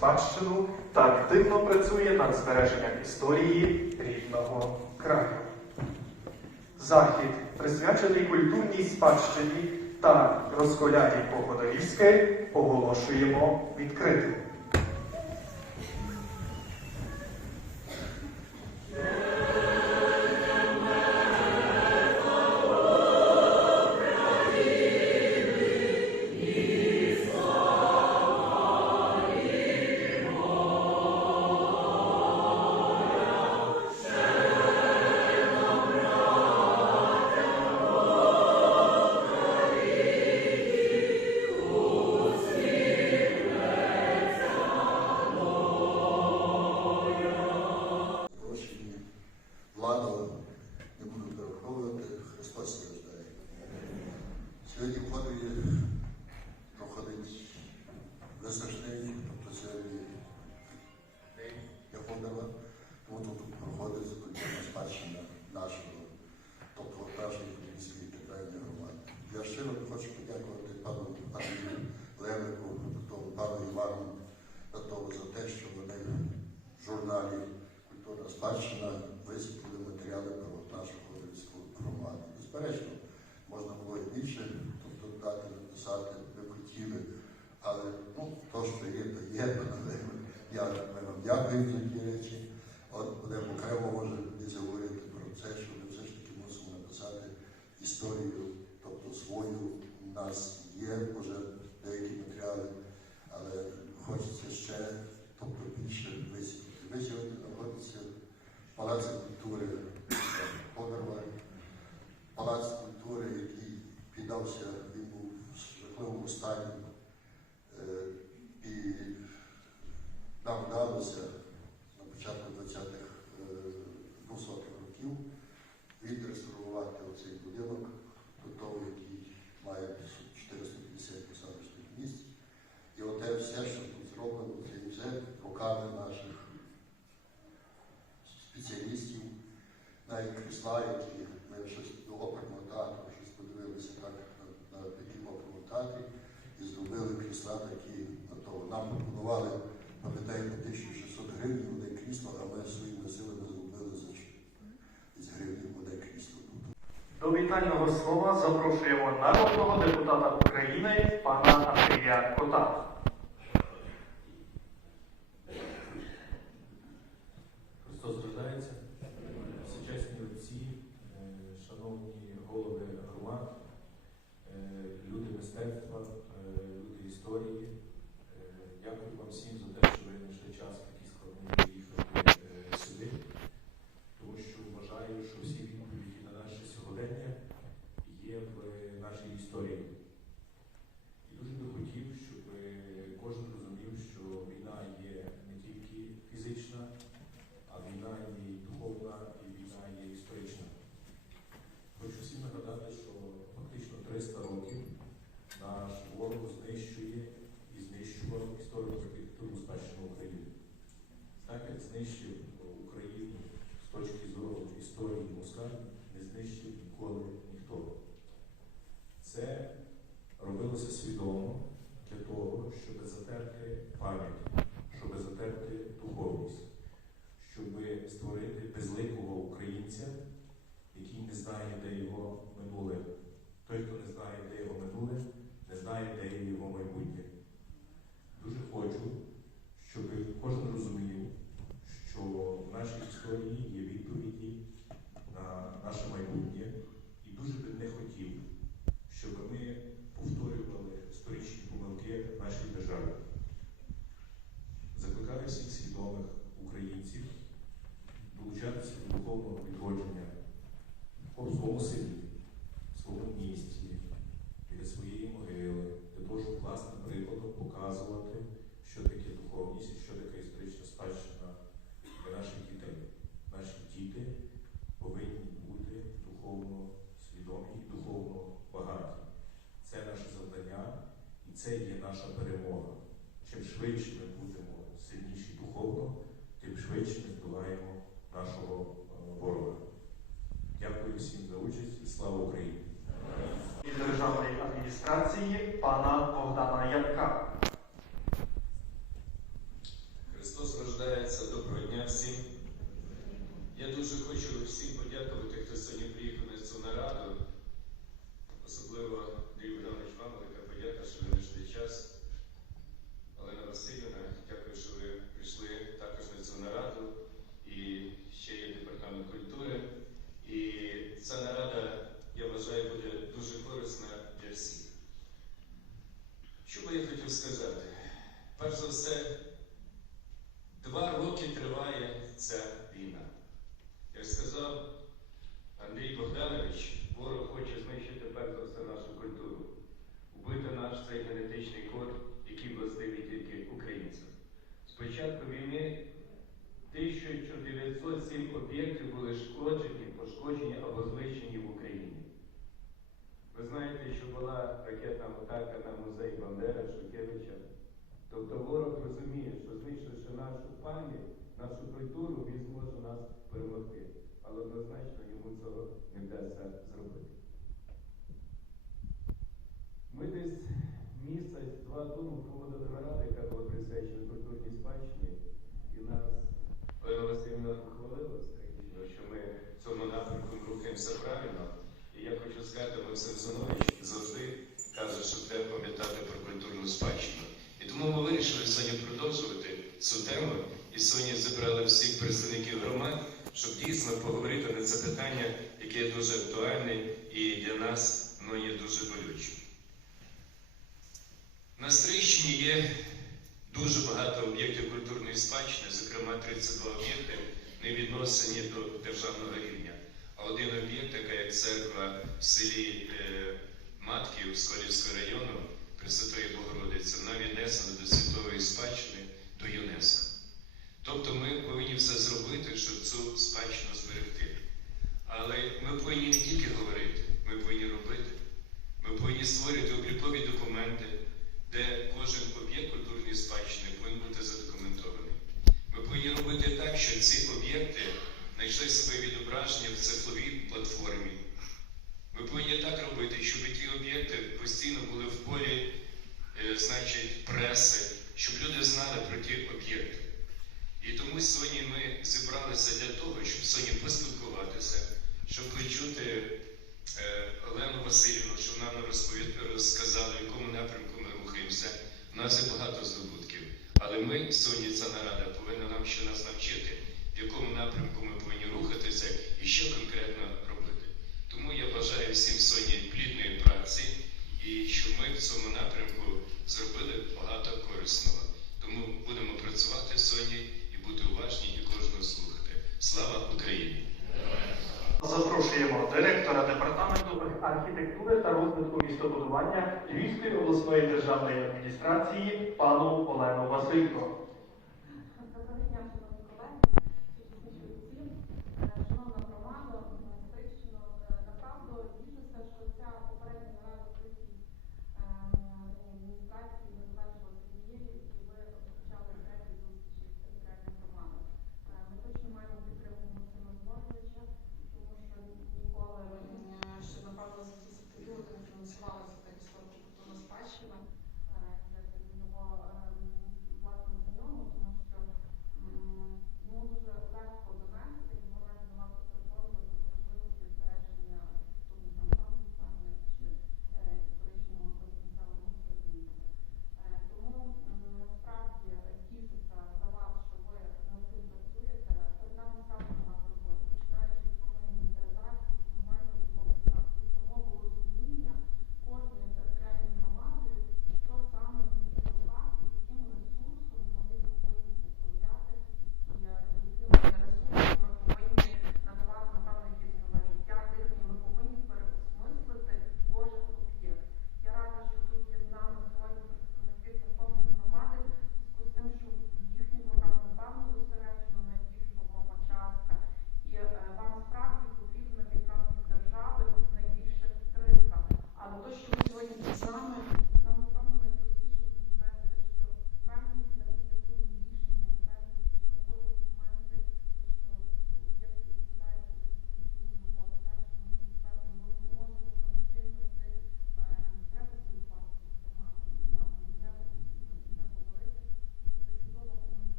спадщину та активно працює над збереженням історії рідного краю. Захід, присвячений культурній спадщині та розколяті Погодорівське, оголошуємо відкритим. Історію, тобто свою. У нас є вже деякі матеріали, але хочеться ще тобто, більше висвітлити. Ви знаходитеся в культури Ходорова, Палац культури, який піддався, він був в жахливому стані. Е, І нам вдалося на початку 20-х, е, 200-х років відреставрувати оцей будинок, до того, який має 450 посадочних місць. І оте все, що тут зроблено, це все руками наших спеціалістів, навіть крісла, які ми щось до оперного театру, щось подивилися так на, на такому оперному театрі і зробили крісла такі на того. Нам пропонували, пам'ятаєте, 1600 гривень одне крісло, а ми своїми силами зробили за з гривень одне крісло. До вітального слова запрошуємо народного депутата України пана Андрія Кота. Христос рождається. Сучасні отці, е, шановні голови громад, е, люди мистецтва, е, люди історії. Е, Дякую вам всім за те, що ви знайшли час в такий складний приїхати е, сюди, тому що вважаю, що всі відповіді на наше сьогодення є в нашій історії. І дуже би хотів, щоб кожен розумів, що війна є не тільки фізична, а війна є і духовна, і війна є історична. Хочу всім нагадати, що фактично 300 років наш ворог знищує і знищував історико-архітектурну спадщину України. Так як знищив Україну з точки зору історії Москаль, не знищив ніколи ніхто. Це робилося свідомо для того, щоб затерти пам'ять, щоб затерти духовність щоб створити безликого українця, який не знає, де його минуле. Той, хто не знає, де його минуле, не знає, де є його майбутнє. Дуже хочу, щоб кожен розумів, що в нашій історії є відповіді на наше майбутнє, і дуже би не хотів, щоб ми повторювали історичні помилки в нашій державі. Закликаю всіх свідомих українців долучатися до духовного відродження в своєму селі, в своєму місті, біля своєї могили, того, щоб власним прикладом показувати, що таке духовність і що таке історична спадщина для наших дітей. Наші діти повинні бути духовно свідомі духовно багаті. Це наше завдання і це є наша перемога. Чим швидше ми будемо сильніші духовно, тим швидше ми здолаємо нашого е, ворога. Дякую всім за участь і слава Україні. І державної адміністрації пана Богдана Ябка. Христос рождається доброго дня всім. Я дуже хочу всім подякувати, хто сьогодні приїхав на цю нараду, особливо. Що я хотів сказати? Перш за все, два роки триває ця війна. Як сказав Андрій Богданович, ворог хоче знищити перш за все нашу культуру, вбити наш цей генетичний код, який властивий тільки українцям. З початку війни 1907 об'єктів були шкоджені, пошкоджені або знищені в Україні. Ви знаєте, що була ракетна атака на музей Бандера Шухевича. Тобто ворог розуміє, що знищивши нашу пам'ять, нашу культуру, він зможе нас перемогти. Але однозначно йому цього не вдасться зробити. Ми десь місяць-два тому проводили нараду, яка була присвячена культурній спадщині, і нас Олена Васильівна похвалила що ми в цьому напрямку рухаємося правильно. Я хочу сказати, Максим Зинович завжди каже, що треба пам'ятати про культурну спадщину. І тому ми вирішили сьогодні продовжувати цю тему. І сьогодні зібрали всіх представників громад, щоб дійсно поговорити на це питання, яке є дуже актуальне і для нас воно є дуже болючим. На Стрийщині є дуже багато об'єктів культурної спадщини, зокрема 32 об'єкти, не відносені до державного рівня. А один об'єкт, така як церква в селі е, Матків Сколівського району Пресвятої Богородиці, вона віднесена до світової спадщини до ЮНЕСКО. Тобто ми повинні все зробити, щоб цю спадщину зберегти. Але ми повинні не тільки говорити, ми повинні робити. Ми повинні створити облікові документи, де кожен об'єкт культурної спадщини повинен бути задокументований. Ми повинні робити так, щоб ці об'єкти знайшли себе відображення в цифровій платформі. Ми повинні так робити, щоб ті об'єкти постійно були в полі е, значить, преси, щоб люди знали про ті об'єкти. І тому сьогодні ми зібралися для того, щоб сьогодні поспілкуватися, щоб почути е, Олену Васильівну, щоб вона нам розповід- розказала, в якому напрямку ми рухаємося. У нас є багато здобутків. Але ми сьогодні ця нарада повинна нам ще нас навчити, в якому напрямку ми повинні рухатися і що конкретно робити. Тому я бажаю всім сьогодні плідної праці і щоб ми в цьому напрямку зробили багато корисного. Тому будемо працювати сьогодні і бути уважні і кожного слухати. Слава Україні! Запрошуємо директора департаменту архітектури та розвитку містобудування Львівської обласної державної адміністрації пану Олену Василько.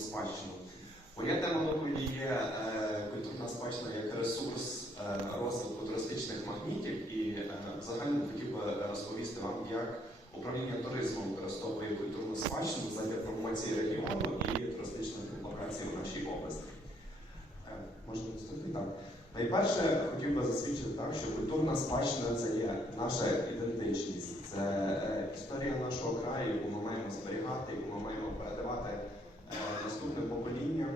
Спадщину. Поняття монополії є культурна спадщина як ресурс е, розвитку туристичних магнітів, і е, взагалі хотів би розповісти вам, як управління туризмом використовує культурну спадщину задля промоції регіону і туристичних локацій у нашій області. Можна виступити так. Найперше хотів би засвідчити так, що культурна спадщина це є наша ідентичність, це е, історія нашого краю, яку ми маємо зберігати, яку ми маємо передавати е, наступним поколінням.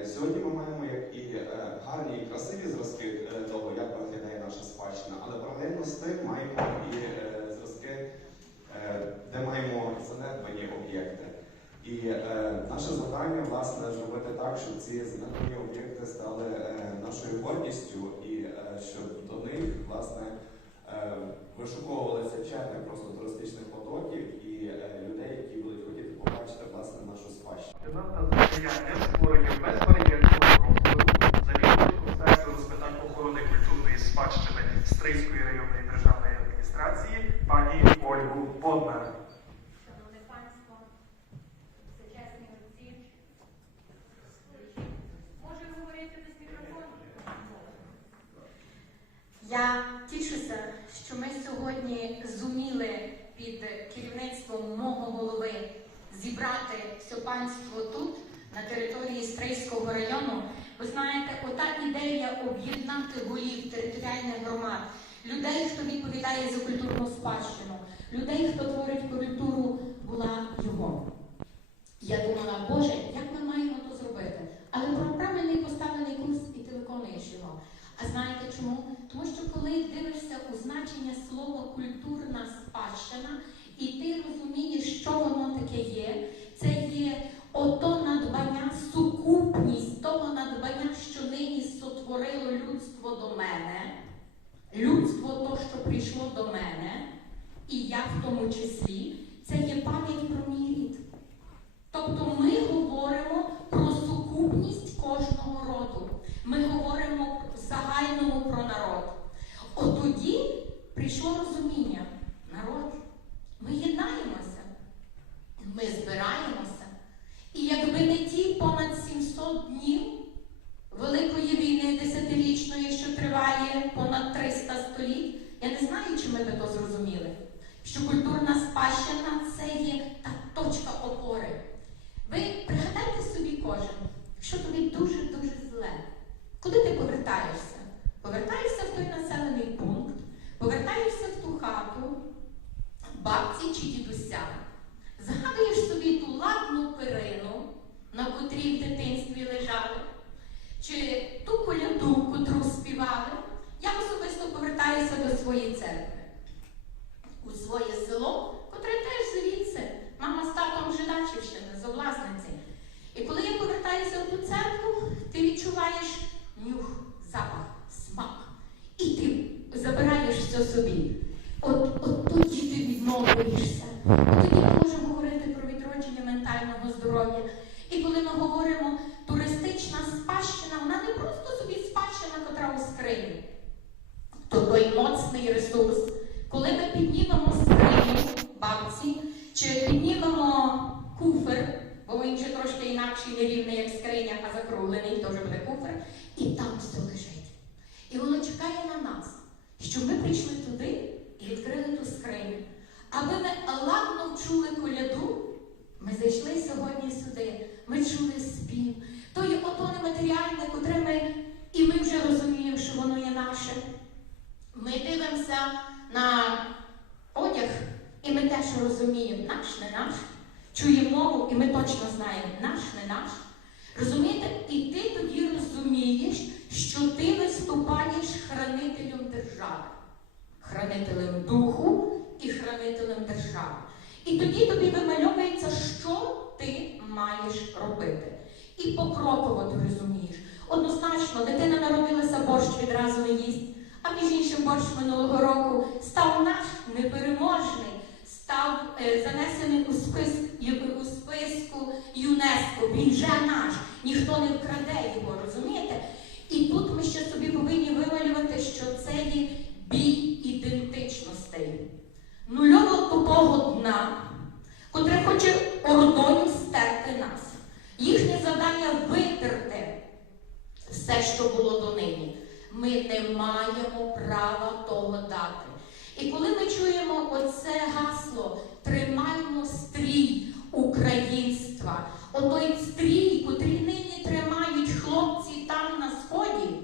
Е, Сьогодні ми маємо як і гарні і красиві зразки того, як виглядає наша спадщина, але паралельно з тим маємо і е, зразки, е, де маємо занедбані об'єкти. І е, наше завдання, власне, зробити так, щоб ці занедбані об'єкти стали е, нашою гордістю, і е, щоб до них, власне, е, вишуковувалися черги просто туристичних потоків і е, людей, які будуть хотіти побачити власне нашу спадщину. та сприяння створення безбар'єрного простору завідувачку сектору з питань охорони культурної спадщини Стрийської районної державної адміністрації пані Ольгу Боднар. Шановне панство, сучасні отці, можу говорити без мікрофону? Я тішуся, що ми сьогодні зуміли під керівництвом мого голови зібрати все панство тут, на території Стрийського району. Ви знаєте, ота ідея об'єднати голів територіальних громад, людей, хто відповідає за культурну спадщину, людей, хто творить культуру, була його. Я думала, Боже, як ми маємо то зробити? Але про правильний поставлений курс і ти виконуєш його. А знаєте чому? Тому що коли дивишся у значення слова культурна спадщина, і ти розумієш, що воно таке є, це є ото надбання, сукупність того надбання, що нині сотворило людство до мене, людство то, що прийшло до мене, і я в тому числі, це є пам'ять про мій рід. Тобто ми говоримо про сукупність кожного роду. Ми говоримо загальному про народ. От тоді прийшло розуміння. Народ, ми єднаємося, ми збираємося. І якби не ті понад 700 днів Великої війни десятирічної, що триває понад 300 століть, я не знаю, чи ми би то зрозуміли, що культурна спадщина це є та точка опори. Ви пригадайте собі кожен, якщо тобі дуже-дуже зле, куди ти повертаєшся? Повертаєшся в той населений пункт, повертаєшся в ту хату, бабці чи дідуся, згадуєш собі ту ладну перину, на котрій в дитинстві лежали, чи ту коляду, котру співали. Я особисто повертаюся до своєї церкви, у своє село, котре теж звідси. Мама з татом Жидачівщини, з обласниці. І коли я повертаюся в ту церкву, ти відчуваєш нюх, запах, смак. І ти все собі. От, от тут ти відмовуєшся, От тоді ми можемо говорити про відродження ментального здоров'я. І коли ми говоримо туристична спадщина, вона не просто собі спадщина, котра у скрині. То той моцний ресурс, коли ми піднімемо скриню бабці, чи піднімемо куфер, бо він ще трошки інакший, не рівний, як скриня, а закруглений, теж буде куфер, і там все лежить. І воно чекає на нас, щоб ми прийшли туди і відкрили ту скриню. Аби ми ладно вчули коляду, ми зайшли сьогодні сюди, ми чули спів. То є ото нематеріальне, котре ми, і ми вже розуміємо, що воно є наше. Ми дивимося на одяг, і ми теж розуміємо, наш, не наш. Чуємо мову, і ми точно знаємо, наш, не наш. Розумієте? І ти тоді розумієш, що ти виступаєш хранителем держави, хранителем духу і хранителем держави. І тоді тобі вимальовується, що ти маєш робити. І покроково ти розумієш. Однозначно, дитина народилася, борщ відразу не їсть. А між іншим борщ минулого року став наш непереможний, став е, занесений у спис у списку ЮНЕСКО. Він вже наш, ніхто не вкраде його, розумієте? І тут ми ще собі повинні вималювати, що це є бій ідентичностей, нульово тупого дна, котре хоче ордою стерти нас. Їхнє завдання витерти все, що було донині. Ми не маємо права того дати. І коли ми чуємо оце гасло тримаймо стрій українства, отой стрій, котрий нині тримають хлопці там на сході,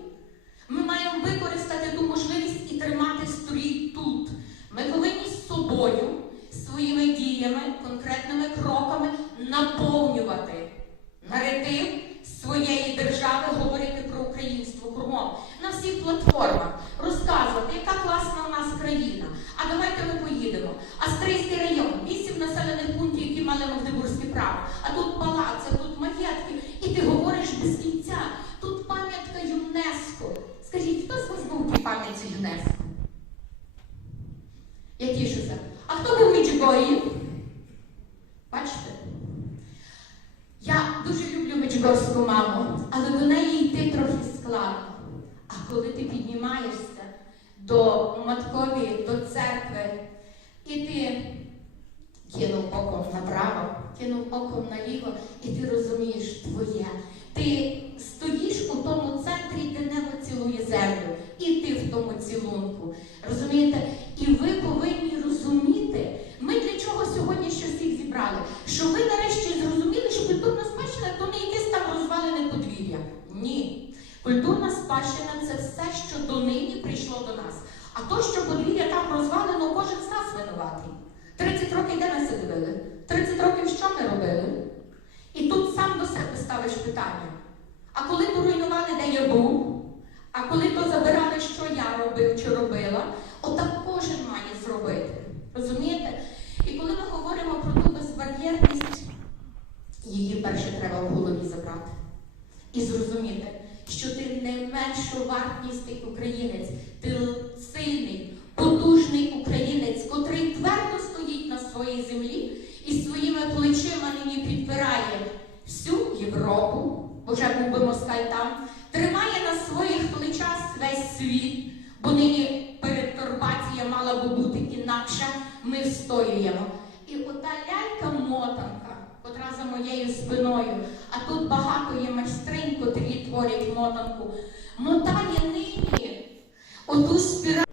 ми маємо використати ту можливість і тримати стрій тут. Ми повинні з собою, своїми діями, конкретними кроками наповнювати наратив своєї держави, говорити про українство кругом на всіх платформах, розказувати, яка класна у нас країна. А давайте ми поїдемо. Астрийський район, вісім населених пунктів, які мали Магдебурзьке право. А тут палаци, тут маєтки, і ти говориш без кінця. Тут пам'ятка ЮНЕСКО. Скажіть, хто з вас був тій пам'ятці ЮНЕСКо? Я тішуся. А хто був в Меджугор'ї? Бачите? Я дуже люблю Меджугорську маму, але до неї йти трохи складно. Коли ти піднімаєшся до маткові, до церкви, і ти кинув оком направо, кинув оком наліво, і ти розумієш твоє. Ти стоїш у тому центрі, де небо цілує землю, і ти в тому цілунку. Розумієте? І ви повинні розуміти, ми для чого сьогодні ще всіх зібрали? Що ви нарешті зрозуміли, що культурна спадщина то не якесь там розвалене подвір'я. Ні. Культурна спадщина це все, що донині прийшло до нас. А то, що подвір'я там розвалено, кожен з нас винуватий. 30 років де ми це дивили? 30 років що ми робили? І тут сам до себе ставиш питання. А коли то руйнували, де я був? А коли то забирали, що я робив чи робила, отак кожен має зробити. Розумієте? І коли ми говоримо про ту безбар'єрність, її перше треба в голові забрати. І зрозуміти, що ти не меншу вартісний українець, ти сильний, потужний українець, котрий твердо стоїть на своїй землі і своїми плечима нині підпирає всю Європу, бо вже був би москаль там, тримає на своїх плечах весь світ, бо нині перетурбація мала би бути інакша, ми встоюємо. І ота лялька-мотанка, моєю спиною, а тут багато є майстринь, котрі творять мотанку, мотає нині оту спіраль.